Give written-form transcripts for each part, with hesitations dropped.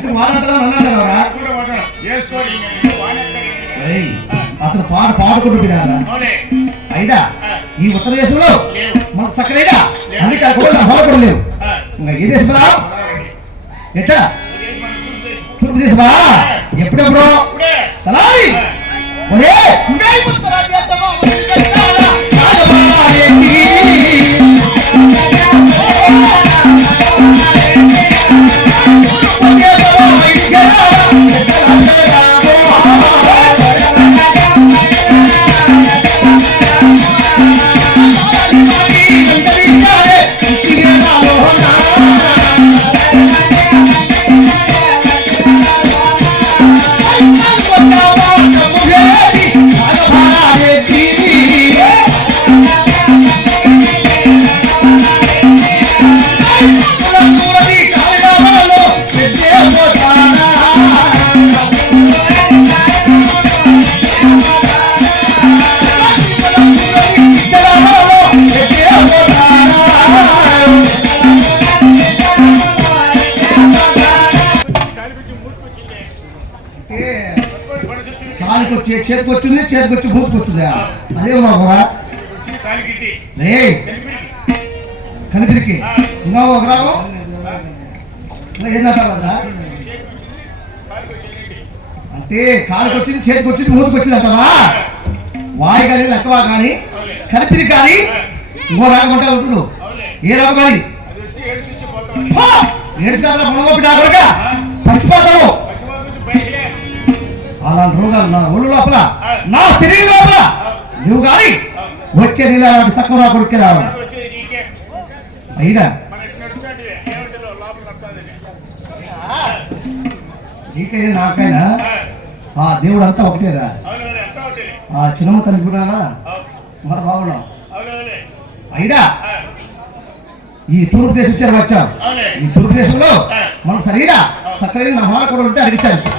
ఇంటికి వాడంటారా అన్నారా? అతను పాడుకుంటున్నారా? అయినా ఈ ఉత్తర దేశంలో మనకు సక్కడైనా అన్ని కూడా నా పాడ కూడా లేవు. ఇంకా ఏ దేశమా? ఎట్లా తూర్పు దేశమా? ఎప్పుడెప్పుడు తలాయి ఒరే చేతికి వచ్చింది, చేతికి వచ్చి భూతికి వచ్చిందా? అదే బాబురా రే కనిపిరికి ఇంకా ఒక రావు ఏంటంటా కదరా? అంటే కాలుకి వచ్చింది, చేతికి వచ్చింది, మూతికి వచ్చింది అంటావా? వాయి కానీ లెక్కవా కానీ కనిపిరి కానీ ఇంకో రాకుంటా ఉంటుడు. ఏ రావు కానీ ఏడు కాదు పొడగొప్పి నా కొడుక పచ్చిపోతావు. అలాంటి రోగాలు నా ఒళ్ళు లోపల, నా శరీరం లోపల నువ్వు కానీ వచ్చే నీళ్ళ తక్కువ నా కొడుకే రావాలి. అయినా నీకైనా నాకైనా ఆ దేవుడు అంతా ఒకటేరా. ఆ చిన్నమ్మ తల్లి కూడా మన బాగున్నాం. అయినా ఈ తూర్పు దేశం ఇచ్చారు వచ్చాం. ఈ తూర్పు దేశంలో మన సరైన సక్కరైన నా మాట కూడా ఉంటే అడిగించాను.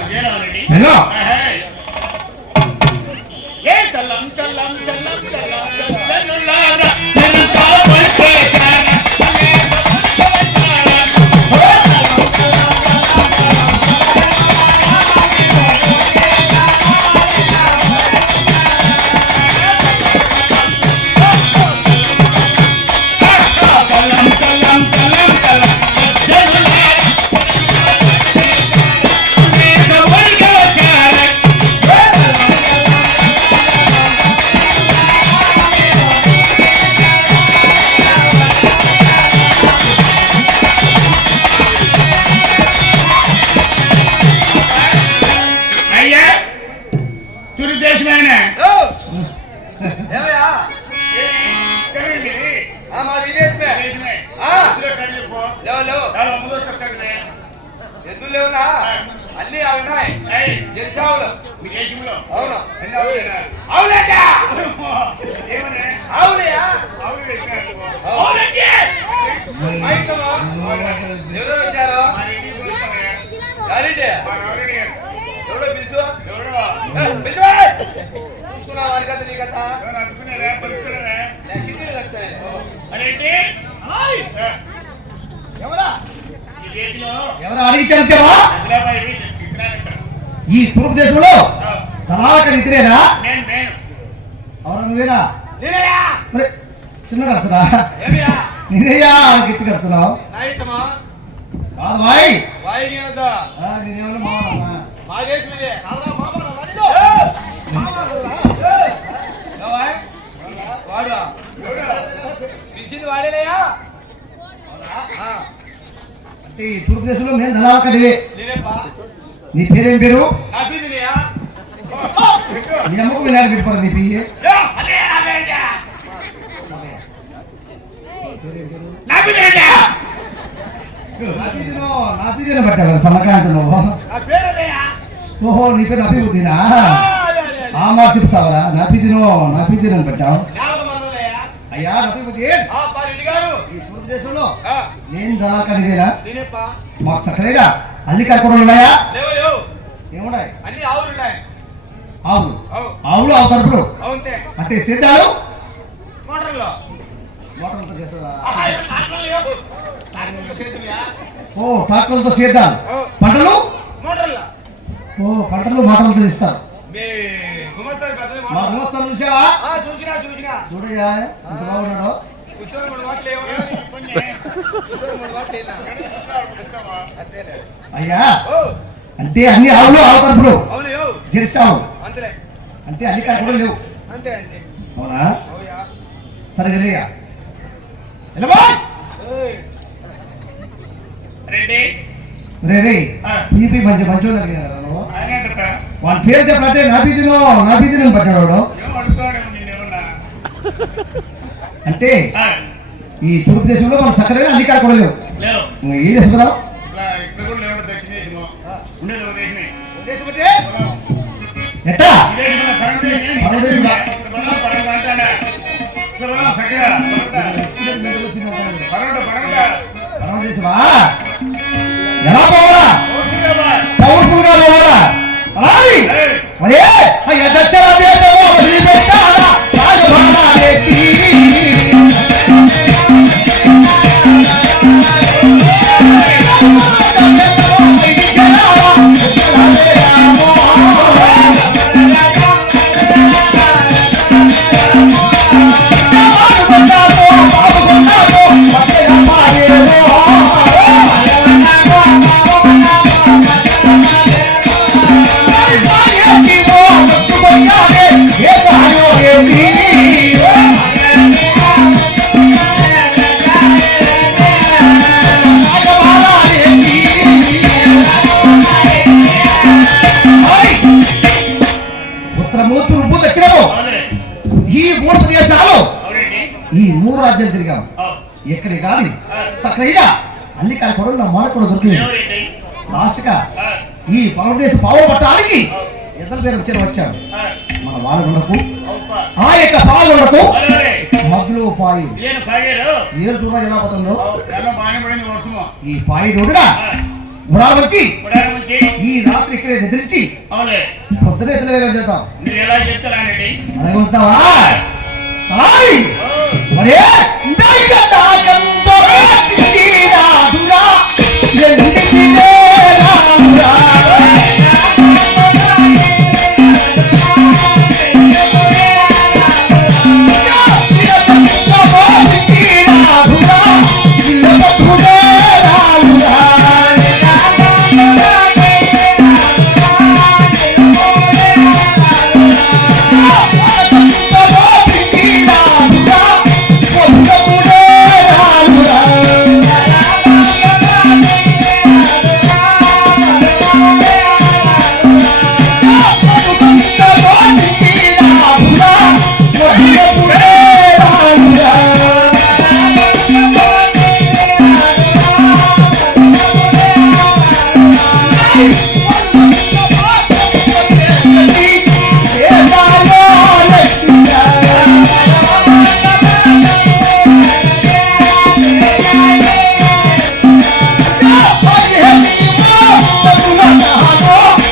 ఎద్దులేవునా అన్ని ఉన్నాయి జెర్సావులు మీ దేశంలో. అవును అవునయ్యా అవునయ్యా ఎవరో వచ్చారు? ఎవడో పిలుచు పిలుచుకున్నా వారి కథ నీ కథ ఎవరు అడిగిచావా? ఈ తూర్పు దేశంలో తలాక నిద్రేనా? ఎవరు నువ్వేనా? చిన్న కడుతున్నా నేనయ్యా గిట్టు కడుతున్నావు కాదు బాయ్. నేనేమన్నా అంటే ఈ తూర్పు దేశంలో నేను దళాలకడివే. నీ పేరేం పేరు? నీ అమ్మకు వినాడు పెట్టుకోరు నీ పియ్యి. నాపిదిన పట్టావు సన్నకా అంటున్నావు. ఓహో నీ పేరు అభివృద్ధినా? ఆ మాట చెప్తావరా? నాపిదిన పెట్టావు. అయ్యా అభివృద్ధి ఈ తూర్పు దేశంలో నేను దళాలకడివేనా? మాకు సక్కలేదా? అల్లి కట్టుకోవడం ఉన్నాయా? ఏమున్నాయి? ఆవులు ఆవులు ఆవు తరపులు అంటే సిద్ధాలు మోటార్లతో చేస్తారా? ఓ ట్రాక్టర్లతో సేద్దాలు పంటలు ఓ పంటలు మాటలు తెలుస్తారు. మీ గుమస్తాది పెద్దది మా మాట. దోస్తాను చూసావా? చూసినా చూసినా చూడయ్యా ఎంత బాగున్నాడో. కూర్చొని 3 మాటలు ఏమన్నా కూర్చొని 3 మాటలు ఏనా అంతేలే. అయ్యా ఓ అంటే అన్ని ఆవులు ఆవు తరపుడు అవును యో జెర్సావు అంతలే అంటే అన్ని కాడ కూడా లేవు. అంతే అంతే అవునా? అవుయా సరిగా లేయా ఎలబా ఏయ్ రెడ్డి రే రే పీపీ మంచి మంచోళ్ళు అడిగారు కదా నువ్వు. ఆయన వాళ్ళ పేరు చెప్పాలంటే నా బీదిను పట్టాడు. ఏం అడుగుతాడు నేనేమన్నా అంటే ఈ తూర్పు దేశంలో మన సక్కరైన అన్ని కాడ కూడా లేవు. లేవు నువ్వు ఏం చేసుకున్నావు? ఇట్లా ఇక్కడ కూడా లేవు దక్షిణేమో ఉండేది ఒక దేశమే ఉద్దేశం అంటే ఎట్టా ఇదే మన పరమదేశమే పరమదేశమా? పరమద అంటాడా ఇక్కడ సగగా పరమదేశమా? ఎలా పోవాలా? పవర్ఫుల్గా పోవాలా? అలాగే మరి అయ్య దక్షిణ దేశము వదిలిపెట్టాలా? రాజభాషా వ్యక్తి ఉత్తరము తూర్పు దక్షిణము ఈ 3 ప్రదేశాలు ఈ 3 రాజ్యాలు తిరిగాము. ఎక్కడి కానీ సక్రయ్య అన్ని కాడ కూడా నా మానకుడు దొరకలేదు. లాస్ట్ గా ఈ భారతదేశ పావులు పట్టడానికి ఇద్దరు పేరు వచ్చాడు. మన వాళ్ళకు ఆ యొక్క పావులకు మగ్గులు పాయి ఏరు చూడ ఎలా పోతుందో ఈ పాయి డోడుగా గుడాలు వచ్చి ఈ రాత్రి ఇక్కడే నిద్రించి పొద్దునే ఎత్తలేగా చేద్దాం. అలాగే ఉంటావా? మరి